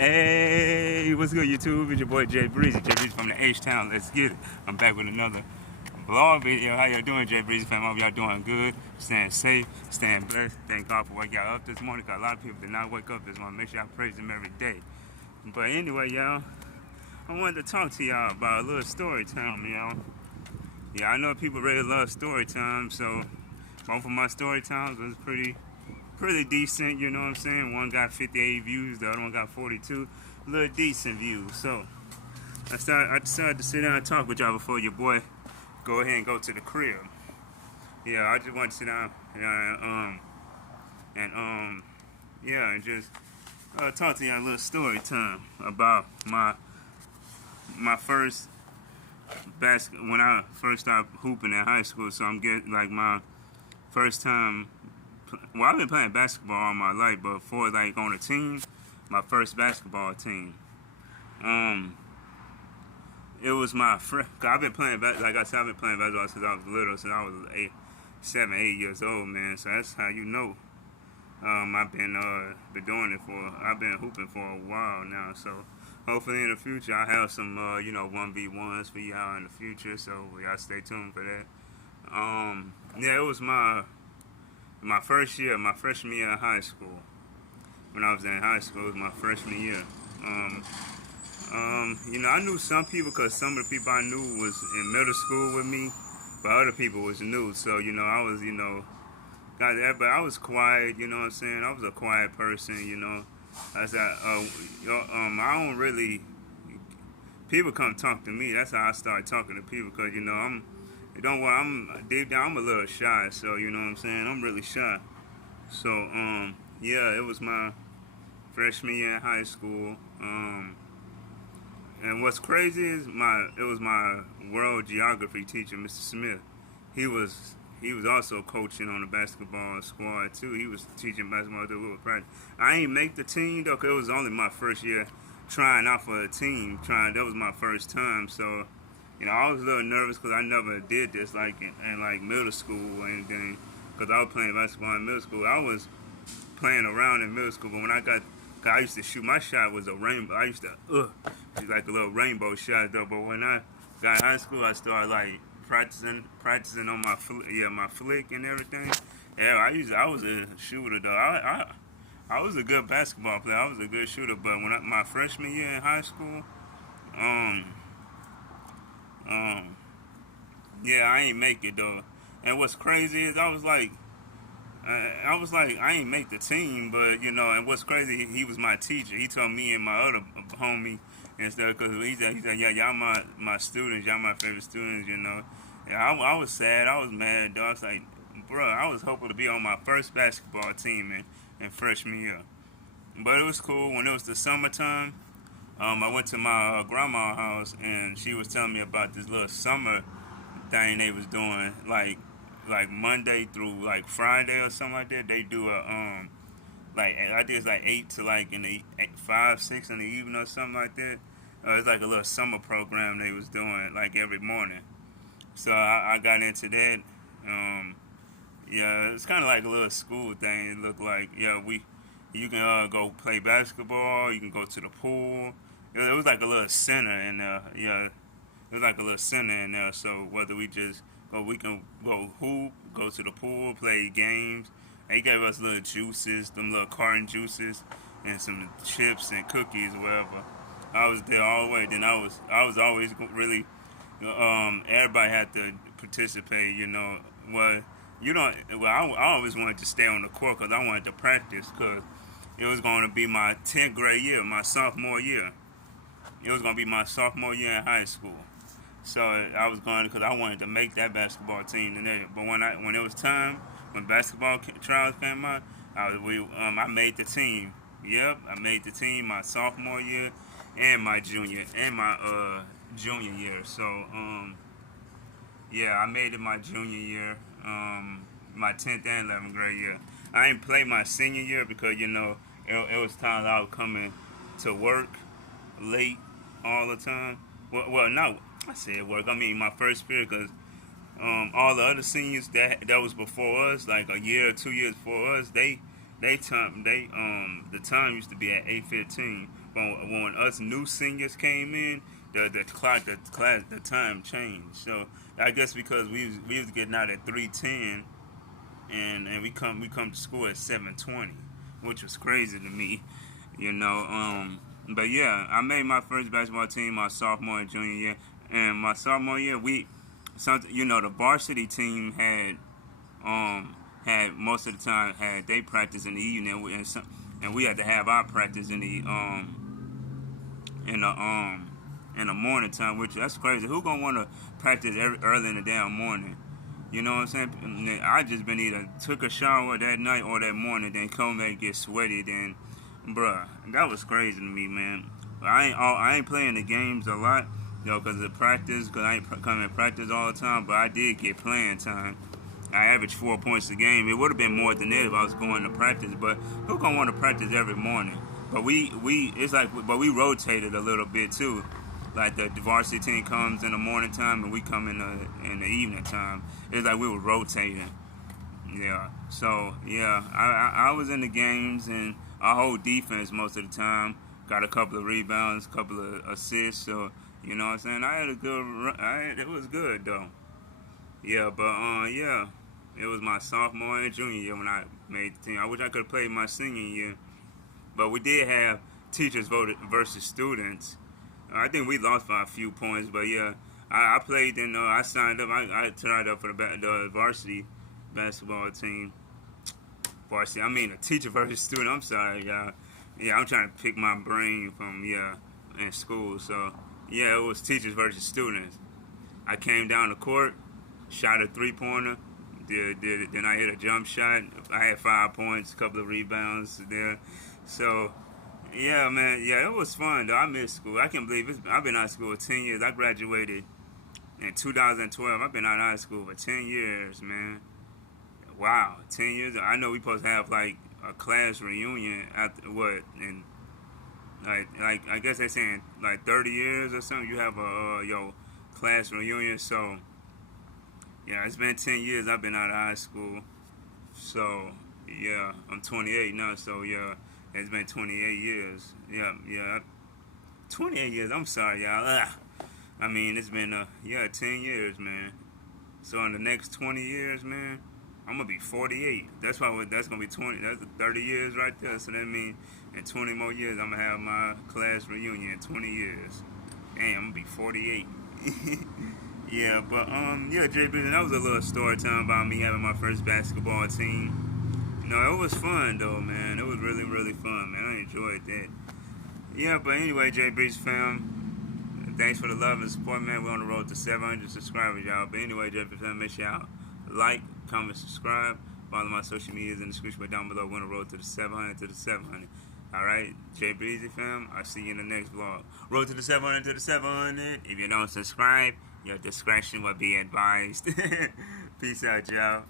Hey, what's good, YouTube? It's your boy Jay Breezy. Jay Breezy from the H-Town. Let's get it. I'm back with another vlog video. How y'all doing, Jay Breezy fam? Hope y'all doing good, staying safe, staying blessed. Thank God for waking y'all up this morning, because a lot of people did not wake up this morning. Make sure y'all praise Him every day. But anyway, y'all, I wanted to talk to y'all about a little story time, y'all. Yeah, I know people really love story time, so both of my story times was pretty decent, you know what I'm saying? One got 58 views, the other one got 42. A little decent views. So I decided to sit down and talk with y'all before your boy go ahead and go to the crib. Yeah, I just want to sit down and just talk to y'all a little story time about my first when I first started hooping in high school. So I'm getting like my first time. Well, I've been playing basketball all my life, but for like on a team, my first basketball team, it was my friend. I've been playing like I said, I've been playing basketball since I was little, since I was 7, 8 years old, man. So that's how you know. I've been doing it for. I've been hooping for a while now. So hopefully in the future I'll have some 1v1s for y'all in the future. So y'all stay tuned for that. Yeah, it was my first year, my freshman year in high school. When I was in high school, it was my freshman year. I knew some people because some of the people I knew was in middle school with me, but other people was new. So, I was, but I was quiet, you know what I'm saying? I was a quiet person, I said, I don't really, people come talk to me. That's how I started talking to people because, I'm deep down, I'm a little shy, so you know what I'm saying? I'm really shy. So, yeah, it was my freshman year in high school. And what's crazy is it was my world geography teacher, Mr. Smith. He was also coaching on the basketball squad too. He was teaching basketball too. We were practicing. I ain't make the team though, 'cause it was only my first year trying out for a team. That was my first time, so. I was a little nervous because I never did this like in like middle school or anything. Because I was playing basketball in middle school. I was playing around in middle school, but when cause I used to shoot, my shot was a rainbow. I used to shoot like a little rainbow shot though. But when I got in high school, I started like practicing on my flick and everything. Yeah, I was a shooter though. I was a good basketball player. I was a good shooter. But when my freshman year in high school, yeah, I ain't make it though. And what's crazy is I was like, I ain't make the team, but and what's crazy, he was my teacher. He told me and my other homie and stuff, because he said, yeah, y'all my students, y'all my favorite students, Yeah, I was sad, I was mad, though. I was like, bro, I was hoping to be on my first basketball team in freshman year. But it was cool. When it was the summertime, I went to my grandma's house, and she was telling me about this little summer thing they was doing, like Monday through like Friday or something like that. They do like I think it's like 8 to like in the 5, 6 in the evening or something like that. It's like a little summer program they was doing like every morning. So I got into that. Yeah, it's kind of like a little school thing. It looked like you can go play basketball. You can go to the pool. It was like a little center in there. Yeah, it was like a little center in there. So whether we can go hoop, go to the pool, play games. They gave us little juices, them little carton juices, and some chips and cookies, whatever. I was there all the way. Then I was always really. Everybody had to participate. Well, you don't. Well, I always wanted to stay on the court because I wanted to practice because it was going to be my 10th grade year, my sophomore year. It was going to be my sophomore year in high school. So I was going because I wanted to make that basketball team today. But when it was time, when basketball trials came out, I made the team. Yep, I made the team my sophomore year and my junior year. So yeah, I made it my junior year, my 10th and 11th grade year. I didn't play my senior year because it was times I was coming to work late all the time. Well, no, I said work. I mean my first period because all the other seniors that was before us, like a year or 2 years before us, the time used to be at 8:15. But when us new seniors came in, the time changed. So I guess because we was getting out at 3:10, and we come to school at 7:20, which was crazy to me, you know. But yeah, I made my first basketball team my sophomore and junior year, and my sophomore year the varsity team had most of the time had they practice in the evening, and we had to have our practice in the in the morning time, which that's crazy. Who gonna want to practice early in the damn morning? You know what I'm saying? I just been either took a shower that night or that morning, then come back and get sweaty. Then, bruh, that was crazy to me, man. I ain't playing the games a lot, because of practice. Cause I ain't coming to practice all the time. But I did get playing time. I averaged 4 points a game. It would have been more than that if I was going to practice. But who gonna want to practice every morning? But we rotated a little bit too. Like the varsity team comes in the morning time and we come in the evening time. It's like we were rotating. Yeah. So yeah, I was in the games and our whole defense most of the time. Got a couple of rebounds, a couple of assists. So you know what I'm saying. I had a good. It was good though. Yeah, but yeah, it was my sophomore and junior year when I made the team. I wish I could have played my senior year, but we did have teachers voted versus students. I think we lost by a few points, but yeah, I played and I signed up. I tried up for the varsity basketball team. Varsity, I mean a teacher versus student. I'm sorry, y'all. Yeah, I'm trying to pick my brain from in school. So yeah, it was teachers versus students. I came down the court, shot a 3-pointer. Then I hit a jump shot. I had 5 points, a couple of rebounds there. So yeah, man. Yeah, it was fun though. I missed school. I can't believe I've been out of school 10 years. I graduated in 2012. I've been out of high school for 10 years, man. Wow, 10 years. I know we supposed to have like a class reunion after what, and like I guess they're saying like 30 years or something. You have a class reunion. So yeah, it's been 10 years. I've been out of high school. So yeah, I'm 28 now. So yeah, it's been 28 years. Yeah, 28 years. I'm sorry, y'all. I mean, it's been 10 years, man. So in the next 20 years, man, I'm gonna be 48. That's gonna be 20. That's 30 years right there. So that means in 20 more years, I'm gonna have my class reunion. In 20 years, damn, I'm gonna be 48. Yeah, but yeah, JB, that was a little story time about me having my first basketball team. No, it was fun though, man. It was really, really fun, man. I enjoyed that. Yeah, but anyway, JB's fam, thanks for the love and support, man. We're on the road to 700 subscribers, y'all. But anyway, JB fam, make sure y'all like, comment, subscribe, follow my social medias in the description down below. We're on the road to the 700 to the 700. All right, Jay Breezy fam, I'll see you in the next vlog. Road to the 700 to the 700. If you don't subscribe, your discretion will be advised. Peace out, y'all.